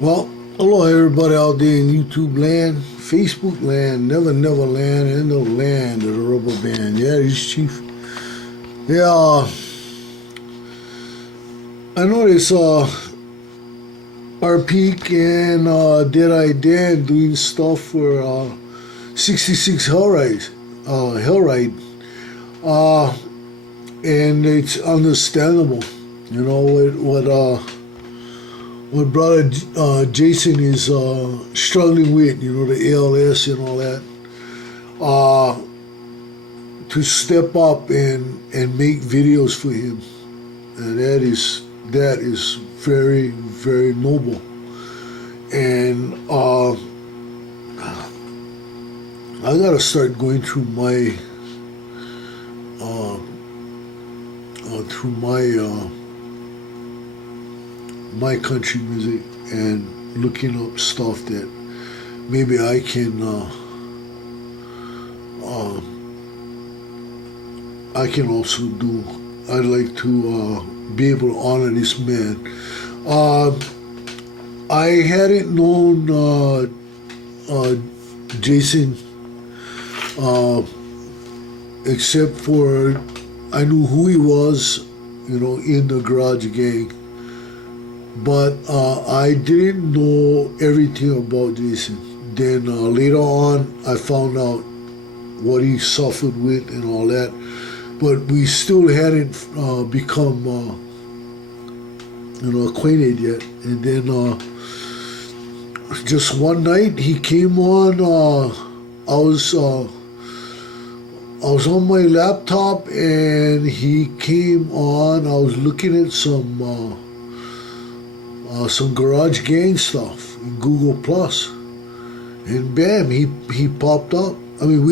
Well, hello everybody out there in YouTube land, Facebook land, Never Never land, and the land of the rubber band. Yeah, this is Chief. Yeah, I know this our peak and Dead Eye Dan doing stuff for 66 Hellride. And it's understandable, you know, what brother Jason is struggling with, you know, the ALS and all that, to step up and make videos for him, and that is very, very noble. And I gotta start going through my my country music and looking up stuff that maybe I can also do. I'd like to be able to honor this man. I hadn't known Jason except for I knew who he was, you know, in the Garage Gang. But I didn't know everything about Jason. Then later on, I found out what he suffered with and all that. But we still hadn't become, you know, acquainted yet. And then just one night he came on. I was on my laptop and he came on. I was looking at some Garage Gang stuff in Google Plus, and bam, he popped up. I mean,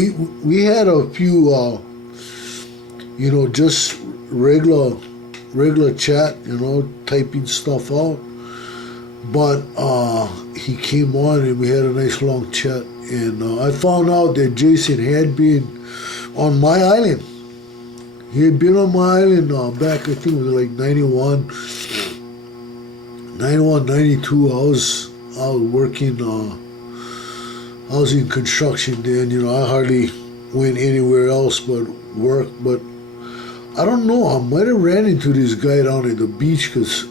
we had a few, you know, just regular chat, you know, typing stuff out. But he came on and we had a nice long chat, and I found out that Jason had been on my island. He had been on my island back, I think it was like 91, 92. I was working, I was in construction then, you know, I hardly went anywhere else but work. But I don't know, I might have ran into this guy down at the beach, because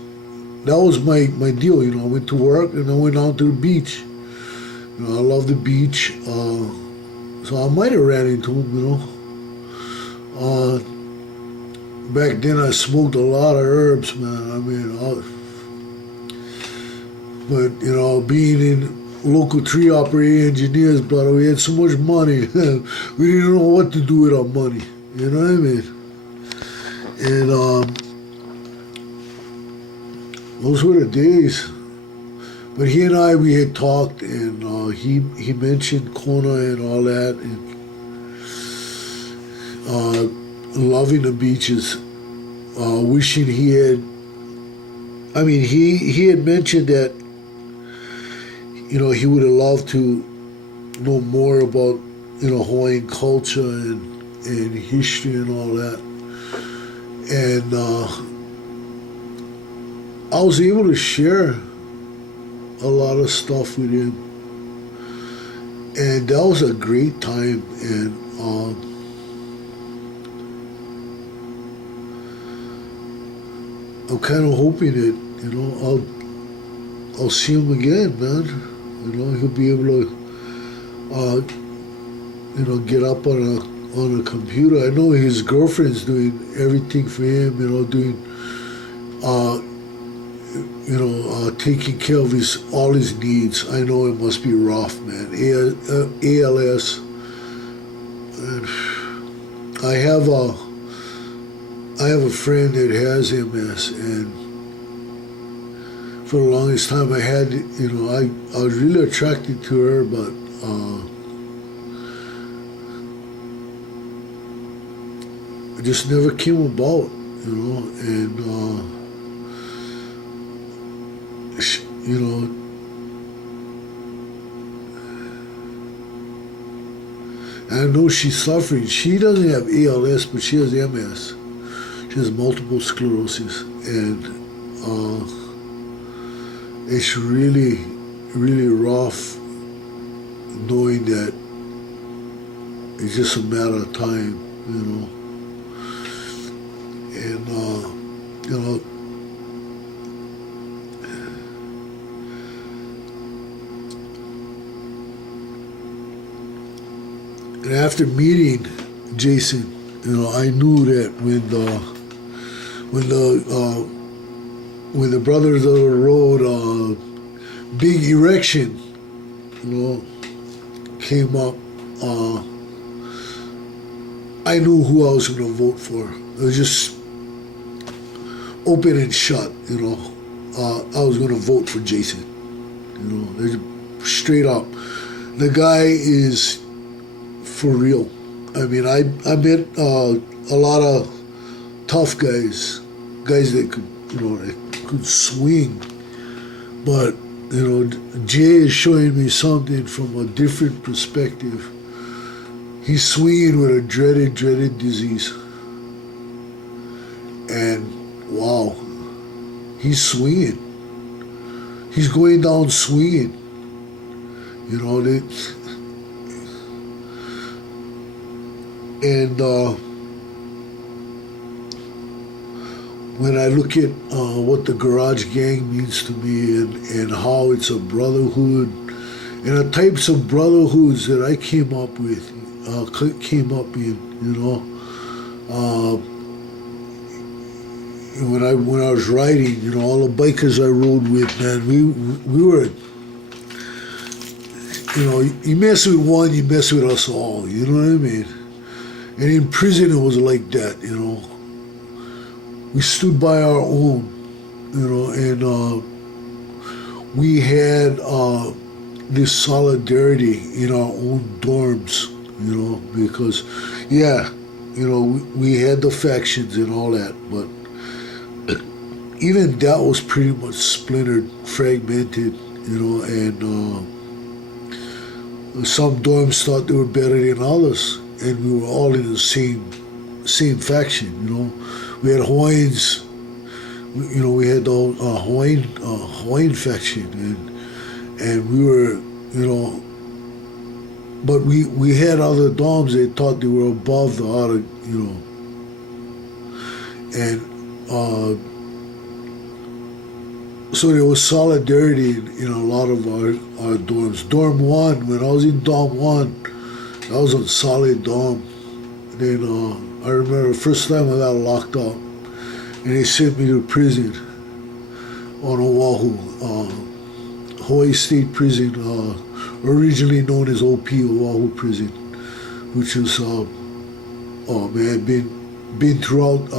that was my deal, you know. I went to work and I went down to the beach. You know, I love the beach, so I might have ran into him, you know. Back then I smoked a lot of herbs, man. I mean, but, you know, being in local tree operating engineers, brother, we had so much money. We didn't know what to do with our money. You know what I mean? And those were the days. But he and I, we had talked, and he mentioned Kona and all that, and loving the beaches, wishing he had. I mean, he had mentioned that, you know, he would have loved to know more about, you know, Hawaiian culture and history and all that. And I was able to share a lot of stuff with him. And that was a great time. And I'm kind of hoping that, you know, I'll see him again, man. You know, he'll be able to, you know, get up on a computer. I know his girlfriend's doing everything for him, you know, doing, you know, taking care of all his needs. I know it must be rough, man. ALS. And I have a friend that has MS, and for the longest time I had, you know, I was really attracted to her, but it just never came about, you know. And you know, I know she's suffering. She doesn't have ALS, but she has MS. She has multiple sclerosis, and it's really, really rough knowing that it's just a matter of time, you know. And, you know, and after meeting Jason, you know, I knew that when the Brothers of the Road big erection, you know, came up, I knew who I was going to vote for. It was just open and shut, you know. I was going to vote for Jason, you know, straight up. The guy is for real. I mean, I met a lot of tough guys that could, you know, that could swing, but you know, Jay is showing me something from a different perspective. He's swinging with a dreaded disease, and wow, he's swinging. He's going down swinging. You know, and when I look at what the Garage Gang means to me, and how it's a brotherhood, and the types of brotherhoods that I came up in, you know, when I was riding, you know, all the bikers I rode with, man, we were, you know, you mess with one, you mess with us all, you know what I mean? And in prison it was like that, you know. We stood by our own, you know, and we had this solidarity in our own dorms, you know, because, yeah, you know, we had the factions and all that, but even that was pretty much splintered, fragmented, you know, and some dorms thought they were better than others, and we were all in the same faction, you know. We had Hawaiians, you know, we had the Hawaiian faction, and we were, you know, but we had other dorms that thought they were above the other, you know, and so there was solidarity in a lot of our dorms. Dorm 1, when I was in Dorm 1, I was on solid dorm. Then I remember the first time I got locked up, and they sent me to prison on Oahu, Hawaii State Prison, originally known as OP, Oahu Prison, which is, oh man, been throughout,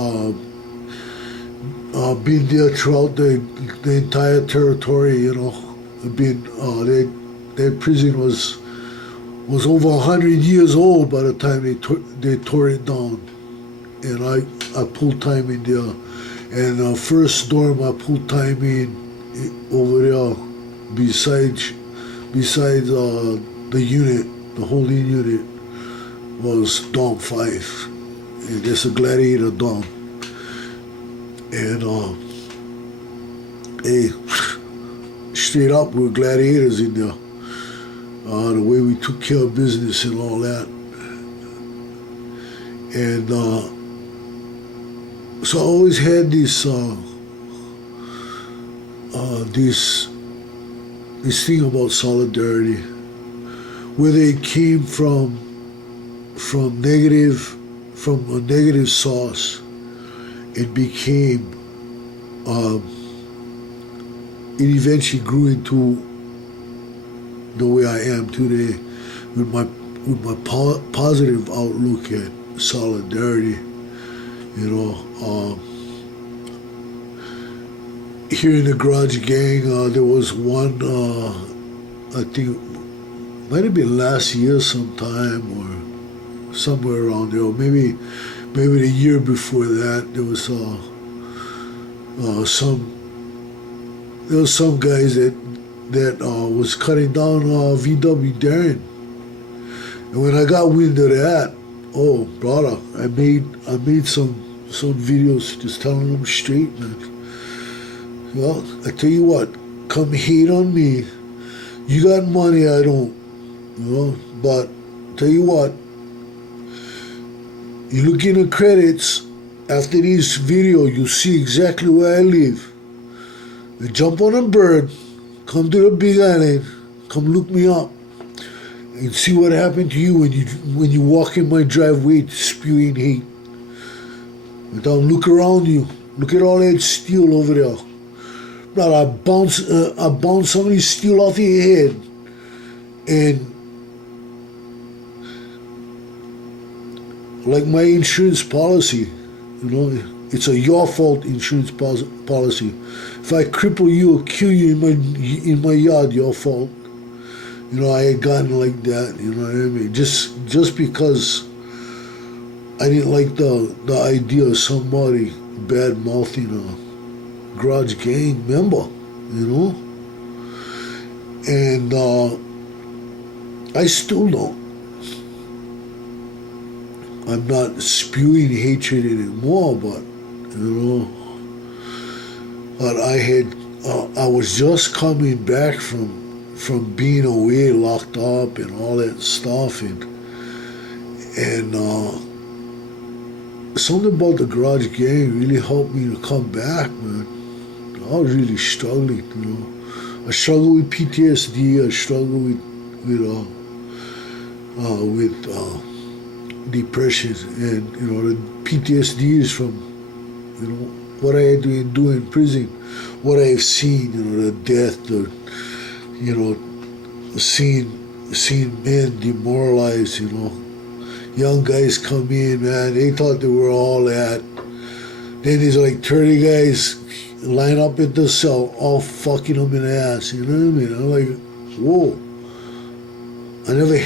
been there throughout the entire territory, you know. Been that prison was over 100 years old by the time they tore it down, and I pulled time in there. And first dorm I pulled time in over there, besides the unit, the holding unit, was Dorm 5, and that's a gladiator dorm. And hey, straight up, we're gladiators in there. The way we took care of business and all that. And so I always had this thing about solidarity, whether it came from a negative source. It became, it eventually grew into the way I am today, with my positive outlook at solidarity. You know, here in the Garage Gang, there was one, I think, might have been last year sometime, or somewhere around there, or maybe the year before that. There was some guys that was cutting down VW Darren, and when I got wind of that, oh brother, I made some videos just telling them straight, man. Well, I tell you what, come hate on me. You got money, I don't, but tell you what, you look in the credits after this video, you see exactly where I live. You jump on a bird, come to the Big Island, come look me up, and see what happened to you when you walk in my driveway spewing hate. And then look around you, look at all that steel over there. But I bounce some of this steel off your head, and like my insurance policy, it's a your fault insurance policy. If I cripple you or kill you in my yard, your fault. I had gotten like that. You know what I mean? Just because I didn't like the idea of somebody bad mouthing a garage gang member, and I still don't. I'm not spewing hatred anymore, but but I was just coming back from being away, locked up, and all that stuff, and something about the garage gang really helped me to come back, man. I was really struggling, I struggled with PTSD. I struggled with depression, and the PTSD is from what I had to do in prison, what I have seen, the death, seeing men demoralized, young guys come in, man, they thought they were all that. Then there's like 30 guys line up at the cell, all fucking them in the ass, you know what I mean? I'm like, whoa. I never,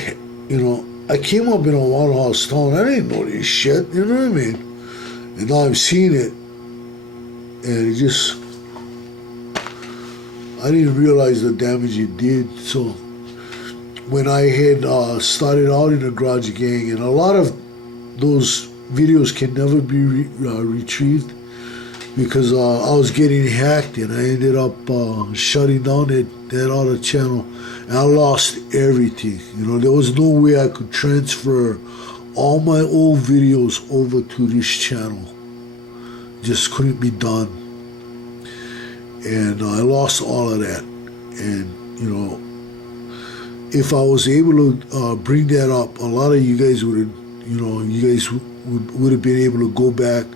I came up in a one-horse town. I didn't know this shit, you know what I mean? And now I'm seeing it, and I didn't realize the damage it did. So when I had started out in a garage gang, and a lot of those videos can never be retrieved because I was getting hacked, and I ended up shutting down that other channel, and I lost everything. There was no way I could transfer all my old videos over to this channel. Just couldn't be done. And I lost all of that. And, if I was able to bring that up, a lot of you guys would have been able to go back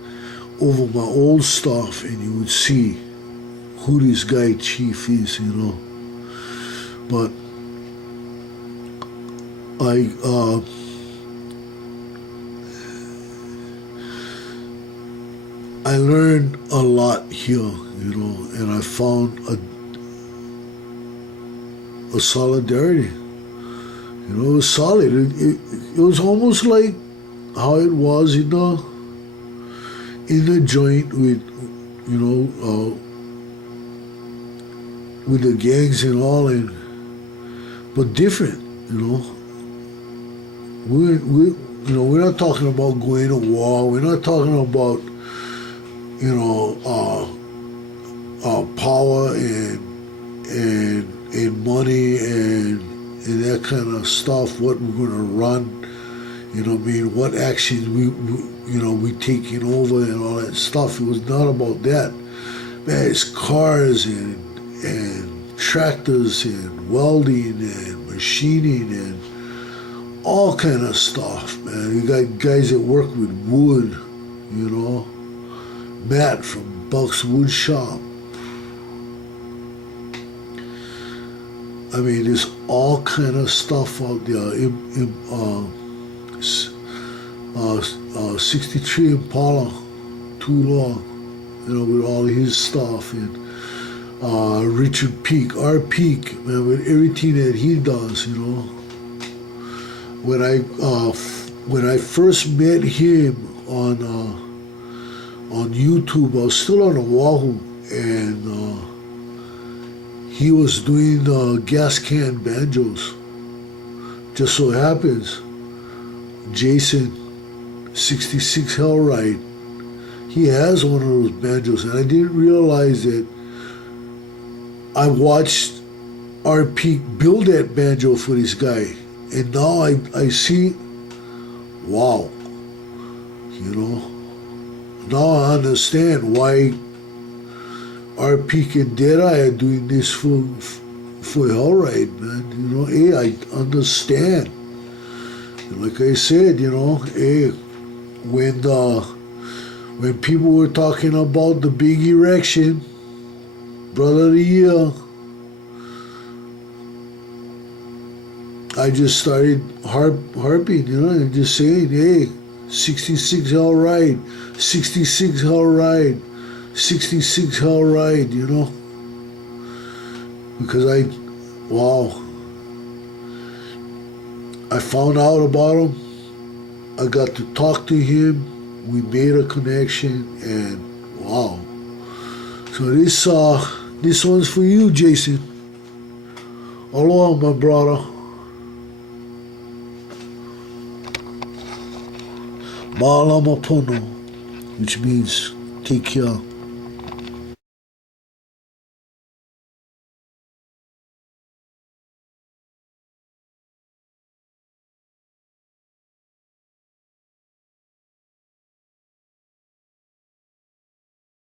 over my old stuff, and you would see who this guy Chief is, But I learned a lot here, and I found a solidarity. It was solid. It was almost like how it was in the joint with the gangs and all, but different. We're not talking about going to war. We're not talking about power and money and that kind of stuff. What we're going to run, what actions we taking over and all that stuff. It was not about that. Man, it's cars and tractors and welding and machining and all kind of stuff, man. You got guys that work with wood, Matt from Buck's Wood Shop. I mean, there's all kind of stuff out there. 63 Impala, too long, with all his stuff, and Richard Peak, our Peak, man, with everything that he does, When I first met him on YouTube, I was still on Oahu, and he was doing gas can banjos. Just so happens, Jason, 66Hellride, he has one of those banjos, and I didn't realize that I watched RP build that banjo for this guy, and now I see, wow, you know, now I understand why RP Kendera are doing this for Hellride, man. You know, hey, I understand. Like I said, you know, hey, when people were talking about the big erection, brother of the year, I just started harping, you know, and just saying, hey, 66 Hellride, 66 Hellride, 66 Hellride, you know, because I found out about him. I got to talk to him. We made a connection, and wow. So this one's for you, Jason. Aloha, my brother. Ma'alama pono, which means take care.